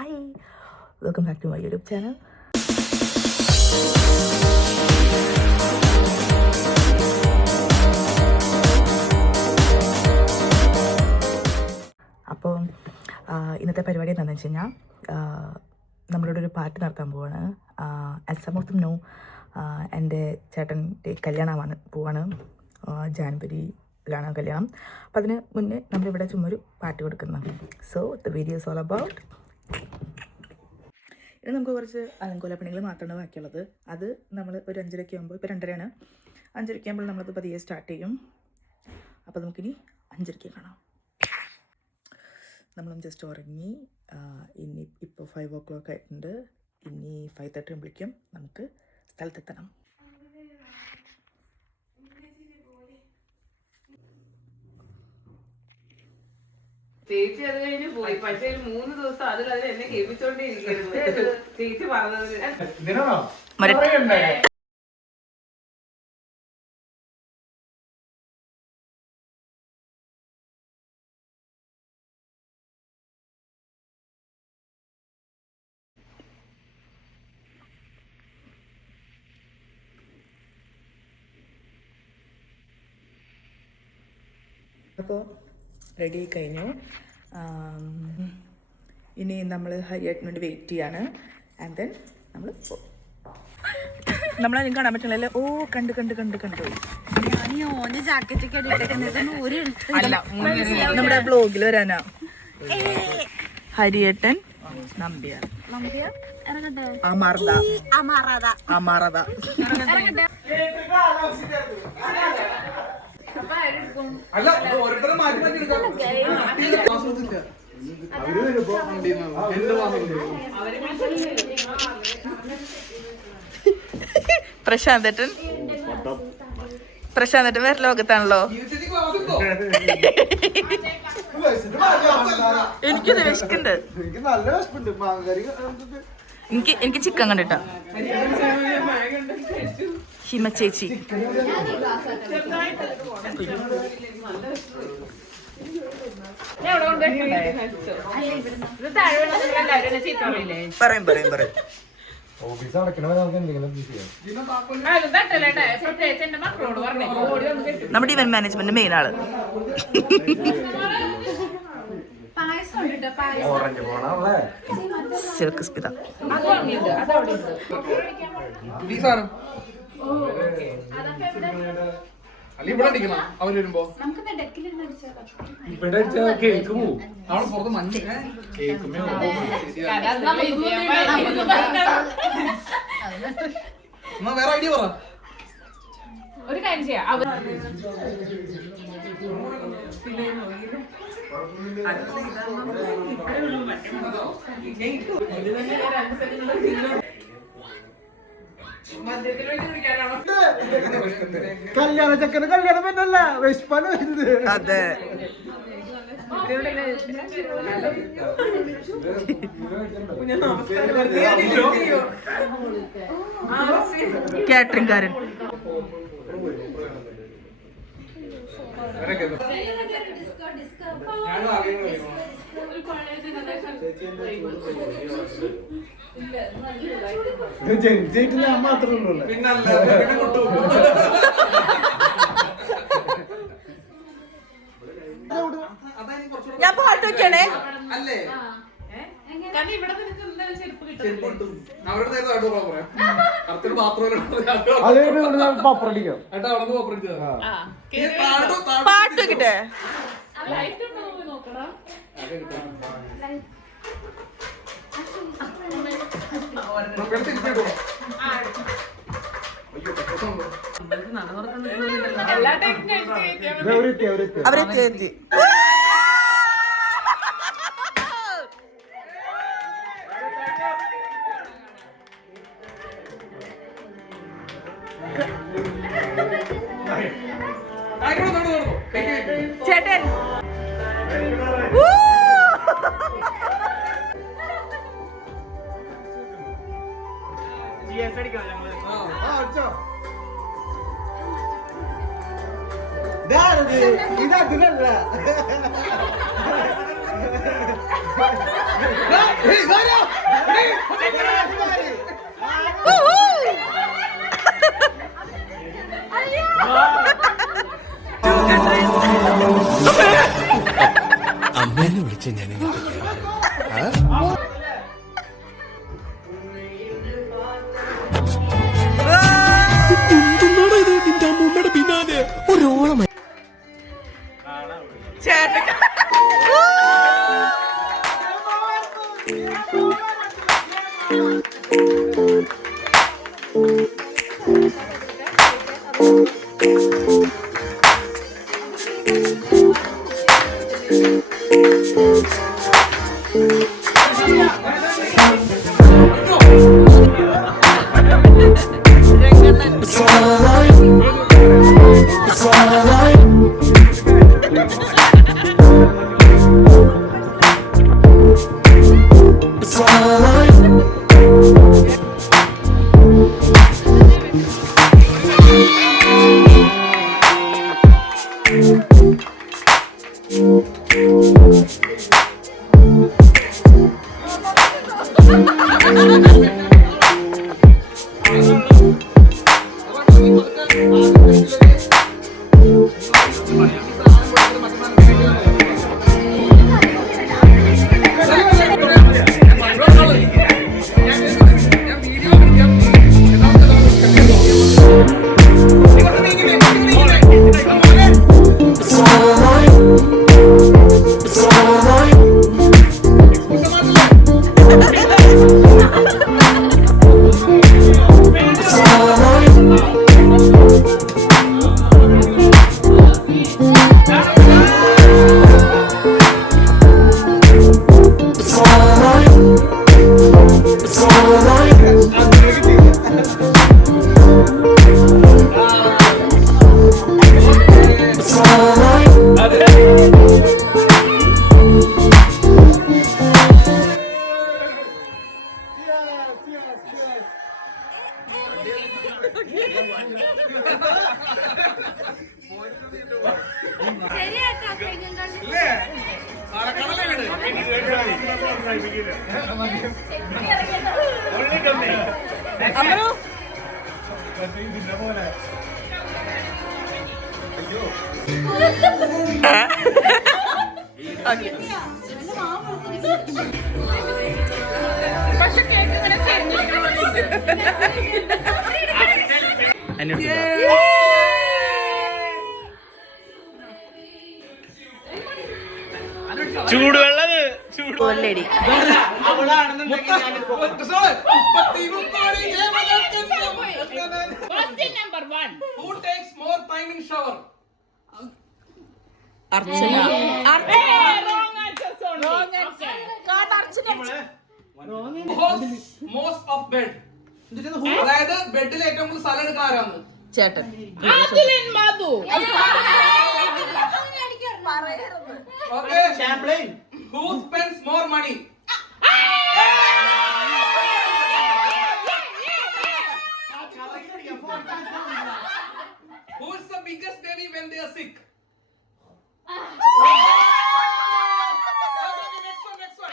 Hi, welcome back to my YouTube channel. അപ്പോൾ ഇന്നത്തെ പരിപാടി എന്താണെന്ന് വെച്ച് കഴിഞ്ഞാൽ നമ്മളിവിടെ ഒരു പാർട്ടി നടത്താൻ പോവാണ്. As some of them know, എൻ്റെ ചേട്ടൻ്റെ കല്യാണമാണ് പോവാണ്. ജാനുവരിയിലാണ് കല്യാണം. അപ്പോൾ അതിന് മുന്നേ നമ്മളിവിടെ ചുമ്മാ ഒരു പാർട്ടി കൊടുക്കുന്നത്. So the video is all about. ഇനി നമുക്ക് കുറച്ച് അലങ്കോല പണികൾ മാത്രമാണ് ബാക്കിയുള്ളത്. അത് നമ്മൾ ഒരു 5:30 ആകുമ്പോൾ, ഇപ്പോൾ 2:30 5:30 ആകുമ്പോൾ നമ്മളത് പതിയെ സ്റ്റാർട്ട് ചെയ്യും. അപ്പോൾ നമുക്കിനി 5:30 കാണാം. നമ്മളും ജസ്റ്റ് ഉറങ്ങി. ഇനി ഇപ്പോൾ 5 o'clock ആയിട്ടുണ്ട്. ഇനി 5:30 ആകുമ്പോഴേക്കും നമുക്ക് സ്ഥലത്തെത്തണം. ചേച്ചി അത് കഴിഞ്ഞ് പോയി. പക്ഷേ 3 ദിവസം അതിൽ എന്നെ കേൾപ്പിച്ചോണ്ടിരിക്കരുത്. ചേച്ചി പറഞ്ഞത് അപ്പോൾ റെഡി ആയി കഴിഞ്ഞു. ഇനി നമ്മൾ ഹരിയായിട്ടിന് വേണ്ടി വെയിറ്റ് ചെയ്യാണ്. ആൻഡ് ദെൻ നമ്മളതിന് കാണാൻ പറ്റില്ലല്ലോ. ഓ കണ്ട് നമ്മുടെ ബ്ലോഗിൽ വരാനാ. ഹരിയേട്ടൻ നമ്പ്യാർ അമർദ. പ്രശാന്തേട്ടൻ വേറെ ലോകത്താണല്ലോ. എനിക്കത് വിശക്കുണ്ട്. എനിക്ക് ചിക്കൻ കണ്ടിട്ടാ. ഹിമ ചേച്ചി പറയും. നമ്മുടെ ഇവന്റ് മാനേജ്മെന്റ് മെയിൻ ആള്. സിൽക്ക് സ്മിത. അവര് വരുമ്പോ ഇവിടെ കേക്ക് പോവും. അവിടെ പുറത്ത് മഞ്ഞ കേക്കുമേ എന്നാ വേറെ ഐഡിയ പറ. ഒരു കാര്യം ചെയ്യാം. കല്യാണ ചക്കന് കല്യാണം എന്നല്ല വിശപ്പാണ് വരുന്നത്. അതെ, കാറ്ററിംഗുകാരൻ. ഞാൻ മാത്രമേ ഞാൻ പാട്ട് വെക്കണേ. പാട്ട് വെക്കട്ടെ. അവരെത്തി. ചേട്ടൻ ഇതല്ല ചൂടുവെള്ളം Question number 1. Who takes more time in shower? Hey, wrong answers only. Wrong answer. Who hosts most of bed? അതായത് ബെഡിൽ ഏറ്റവും കൂടുതൽ സ്ഥലം എടുക്കാൻ ആരാണ്? ചേട്ടൻ. Adil and Madhu. Okay. Champlain. Who spends more money? Who is the biggest baby when they are sick? Next one.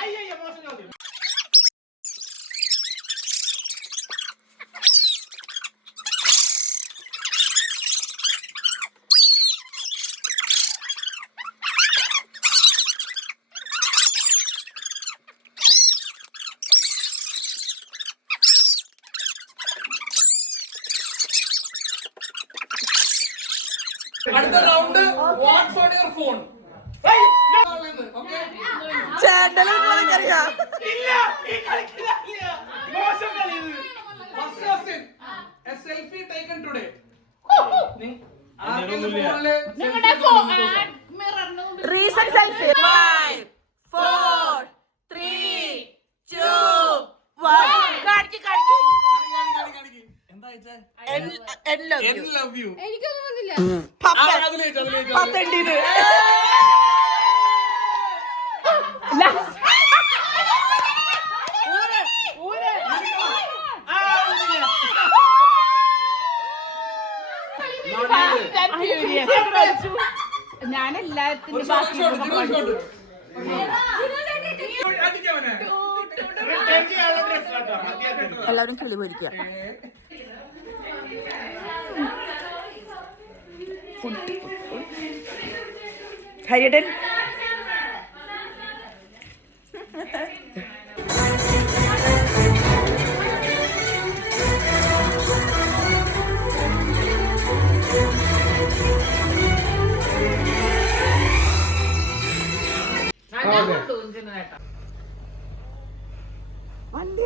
അടുത്ത round what's on your phone. Selfie taken today. Reason selfie 5 4 3 2 1 കാണിക്ക് കാണിക്ക് എന്താ എനിക്കൊന്നും വന്നില്ല. ഞാൻ എല്ലാത്തിനും എല്ലാവരും കിളി പോയിരിക്കുക. ഹരിയേട്ടൻ കേട്ടോ. വണ്ടി